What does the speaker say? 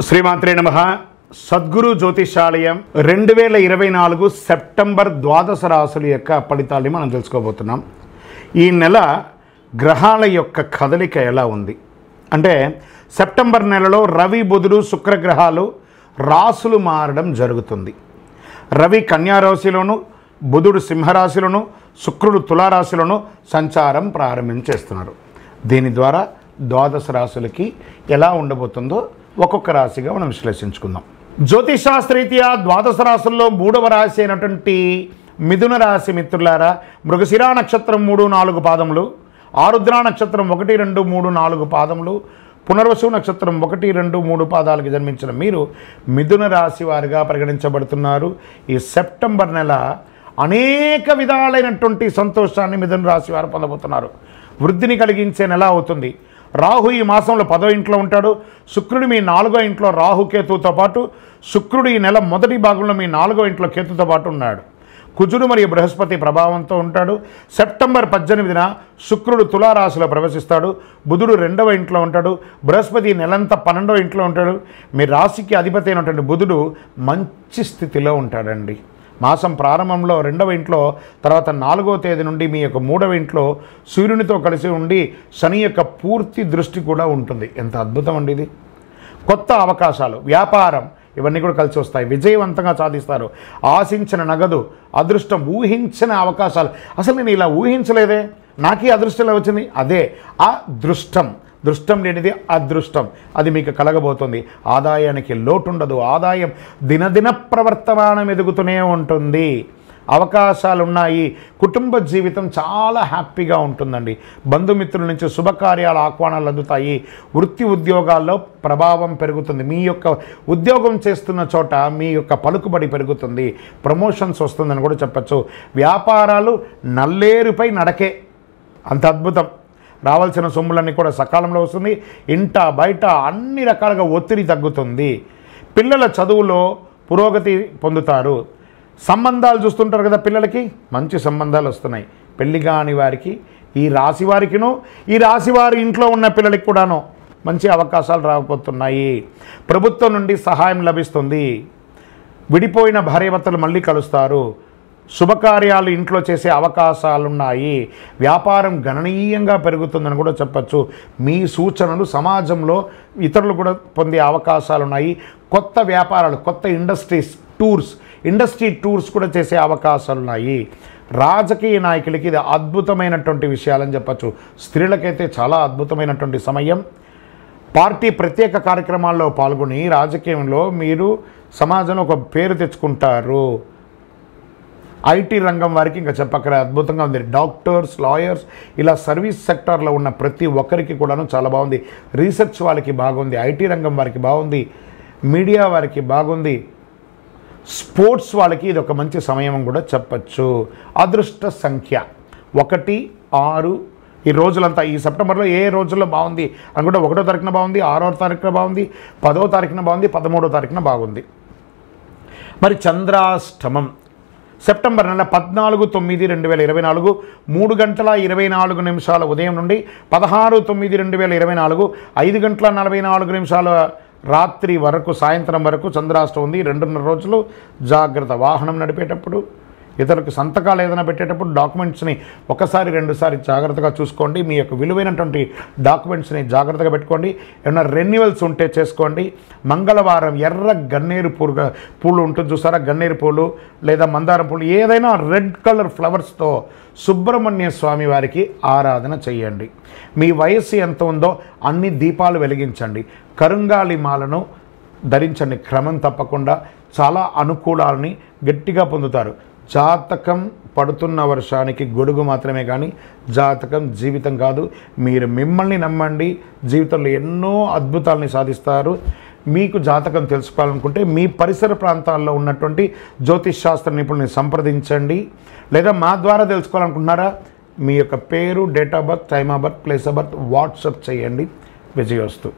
శ్రీమాత్రే నమః. సద్గురు జ్యోతిషాలయం 2024 సెప్టెంబర్ ద్వాదశ రాశుల యొక్క ఫలితాన్ని మనం తెలుసుకోబోతున్నాం. ఈ నెల గ్రహాల యొక్క కదలిక ఎలా ఉంది అంటే సెప్టెంబర్ నెలలో రవి బుధుడు శుక్రగ్రహాలు రాశులు మారడం జరుగుతుంది. రవి కన్యారాశిలోను, బుధుడు సింహరాశిలోను, శుక్రుడు తులారాశిలోను సంచారం ప్రారంభించేస్తున్నారు. దీని ద్వారా ద్వాదశ రాశులకి ఎలా ఉండబోతుందో ఒక్కొక్క రాశిగా మనం విశ్లేషించుకుందాం. జ్యోతిషాస్త్రరీత్యా ద్వాదశ రాశుల్లో 3వ రాశి అయినటువంటి మిథున రాశి మిత్రులారా, మృగశిరా నక్షత్రం 3-4 పాదములు, ఆరుద్ర నక్షత్రం 1, 2, 3, 4 పాదములు, పునర్వసు నక్షత్రం 1, 2, 3 పాదాలకు జన్మించిన మీరు మిథున రాశి వారిగా పరిగణించబడుతున్నారు. ఈ సెప్టెంబర్ నెల అనేక విధాలైనటువంటి సంతోషాన్ని మిథున రాశి వారు పొందబోతున్నారు. వృద్ధిని కలిగించే నెల అవుతుంది. రాహు ఈ మాసంలో 10వ ఇంట్లో ఉంటాడు. శుక్రుడు మీ 4వ ఇంట్లో రాహు కేతువుతో పాటు, శుక్రుడు ఈ నెల మొదటి భాగంలో మీ 4వ ఇంట్లో కేతుతో పాటు ఉన్నాడు. కుజుడు మరియు బృహస్పతి ప్రభావంతో ఉంటాడు. సెప్టెంబర్ 18న శుక్రుడు తులారాశిలో ప్రవేశిస్తాడు. బుధుడు 2వ ఇంట్లో ఉంటాడు. బృహస్పతి నెలంతా 12వ ఇంట్లో ఉంటాడు. మీ రాశికి అధిపతి అయినటువంటి బుధుడు మంచి స్థితిలో ఉంటాడండి. మాసం ప్రారంభంలో 2వ ఇంట్లో, తర్వాత 4వ తేదీ నుండి మీ యొక్క 3వ ఇంట్లో సూర్యునితో కలిసి ఉండి శని యొక్క పూర్తి దృష్టి కూడా ఉంటుంది. ఎంత అద్భుతం అండి ఇది. కొత్త అవకాశాలు, వ్యాపారం ఇవన్నీ కూడా కలిసి వస్తాయి. విజయవంతంగా సాధిస్తారు. ఆశించిన నగదు, అదృష్టం, ఊహించిన అవకాశాలు. అసలు నేను ఇలా ఊహించలేదే, నాకే అదృష్టం ఎలా వచ్చింది, అదే అదృష్టం. దృష్టం లేనిది అదృష్టం, అది మీకు కలగబోతుంది. ఆదాయానికి లోటు ఉండదు. ఆదాయం దినదిన ప్రవర్తమానం ఎదుగుతూనే ఉంటుంది. అవకాశాలు ఉన్నాయి. కుటుంబ జీవితం చాలా హ్యాపీగా ఉంటుందండి. బంధుమిత్రుల నుంచి శుభకార్యాల ఆహ్వానాలు అందుతాయి. వృత్తి ఉద్యోగాల్లో ప్రభావం పెరుగుతుంది. మీ యొక్క ఉద్యోగం చేస్తున్న చోట మీ యొక్క పలుకుబడి పెరుగుతుంది. ప్రమోషన్స్ వస్తుందని కూడా చెప్పచ్చు. వ్యాపారాలు నల్లేరుపై నడకే, అంత అద్భుతం. రావాల్సిన సొమ్ములన్నీ కూడా సకాలంలో వస్తుంది. ఇంట బయట అన్ని రకాలుగా ఒత్తిడి తగ్గుతుంది. పిల్లల చదువులో పురోగతి పొందుతారు. సంబంధాలు చూస్తుంటారు కదా, పిల్లలకి మంచి సంబంధాలు వస్తున్నాయి. పెళ్లి కాని వారికి, ఈ రాశి వారికిను, ఈ రాశి వారి ఇంట్లో ఉన్న పిల్లలకి కూడాను మంచి అవకాశాలు రాబోతున్నాయి. ప్రభుత్వం నుండి సహాయం లభిస్తుంది. విడిపోయిన భార్యాభర్తలు మళ్ళీ కలుస్తారు. శుభకార్యాలు ఇంట్లో చేసే అవకాశాలున్నాయి. వ్యాపారం గణనీయంగా పెరుగుతుందని కూడా చెప్పచ్చు. మీ సూచనలు సమాజంలో ఇతరులు కూడా పొందే అవకాశాలున్నాయి. కొత్త వ్యాపారాలు, కొత్త ఇండస్ట్రీ టూర్స్ కూడా చేసే అవకాశాలున్నాయి. రాజకీయ నాయకులకి ఇది అద్భుతమైనటువంటి విషయాలని చెప్పచ్చు. స్త్రీలకైతే చాలా అద్భుతమైనటువంటి సమయం. పార్టీ ప్రత్యేక కార్యక్రమాల్లో పాల్గొని రాజకీయంలో మీరు సమాజంలో ఒక పేరు తెచ్చుకుంటారు. ఐటీ రంగం వారికి ఇంకా చెప్పక్కర అద్భుతంగా ఉంది. డాక్టర్స్, లాయర్స్, ఇలా సర్వీస్ సెక్టార్లో ఉన్న ప్రతి ఒక్కరికి కూడాను చాలా బాగుంది. రీసెర్చ్ వాళ్ళకి బాగుంది. ఐటీ రంగం వారికి బాగుంది. మీడియా వారికి బాగుంది. స్పోర్ట్స్ వాళ్ళకి ఇది ఒక మంచి సమయం కూడా చెప్పచ్చు. అదృష్ట సంఖ్య 1, 6. ఈ రోజులంతా ఈ సెప్టెంబర్లో ఏ రోజుల్లో బాగుంది అనుకుంటే 1వ తారీఖున బాగుంది, 6వ తారీఖున బాగుంది, 10వ తారీఖున బాగుంది, 13వ తారీఖున బాగుంది. మరి చంద్రాష్టమం సెప్టెంబర్ నెల 14/9/2024 3:24 ఉదయం నుండి 16/9/2024 5:44 రాత్రి వరకు, సాయంత్రం వరకు చంద్రాష్టమం ఉంది. 2.5 రోజులు జాగ్రత్త. వాహనం నడిపేటప్పుడు, ఇతరులకు సంతకాలు ఏదైనా పెట్టేటప్పుడు డాక్యుమెంట్స్ని ఒకసారి 2 సారి జాగ్రత్తగా చూసుకోండి. మీ యొక్క విలువైనటువంటి డాక్యుమెంట్స్ని జాగ్రత్తగా పెట్టుకోండి. ఏమైనా రెన్యువల్స్ ఉంటే చేసుకోండి. మంగళవారం ఎర్ర గన్నేరు పూలు ఉంటుంది చూసారా, గన్నేరు పూలు లేదా మందారం పూలు, ఏదైనా రెడ్ కలర్ ఫ్లవర్స్తో సుబ్రహ్మణ్య స్వామి వారికి ఆరాధన చేయండి. మీ వయస్సు ఎంత ఉందో అన్ని దీపాలు వెలిగించండి. కరుంగాలి మాలను ధరించండి. క్రమం తప్పకుండా చాలా అనుకూలాలని గట్టిగా పొందుతారు. జాతకం పడుతున్న వర్షానికి గొడుగు మాత్రమే కానీ జాతకం జీవితం కాదు. మీరు మిమ్మల్ని నమ్మండి, జీవితంలో ఎన్నో అద్భుతాలని సాధిస్తారు. మీకు జాతకం తెలుసుకోవాలనుకుంటే మీ పరిసర ప్రాంతాల్లో ఉన్నటువంటి జ్యోతిష్ శాస్త్ర నిపుణుల్ని సంప్రదించండి. లేదా మా ద్వారా తెలుసుకోవాలనుకుంటున్నారా, మీ యొక్క పేరు, date of birth, time of birth, place of birth WhatsApp చేయండి. విజయోస్తు.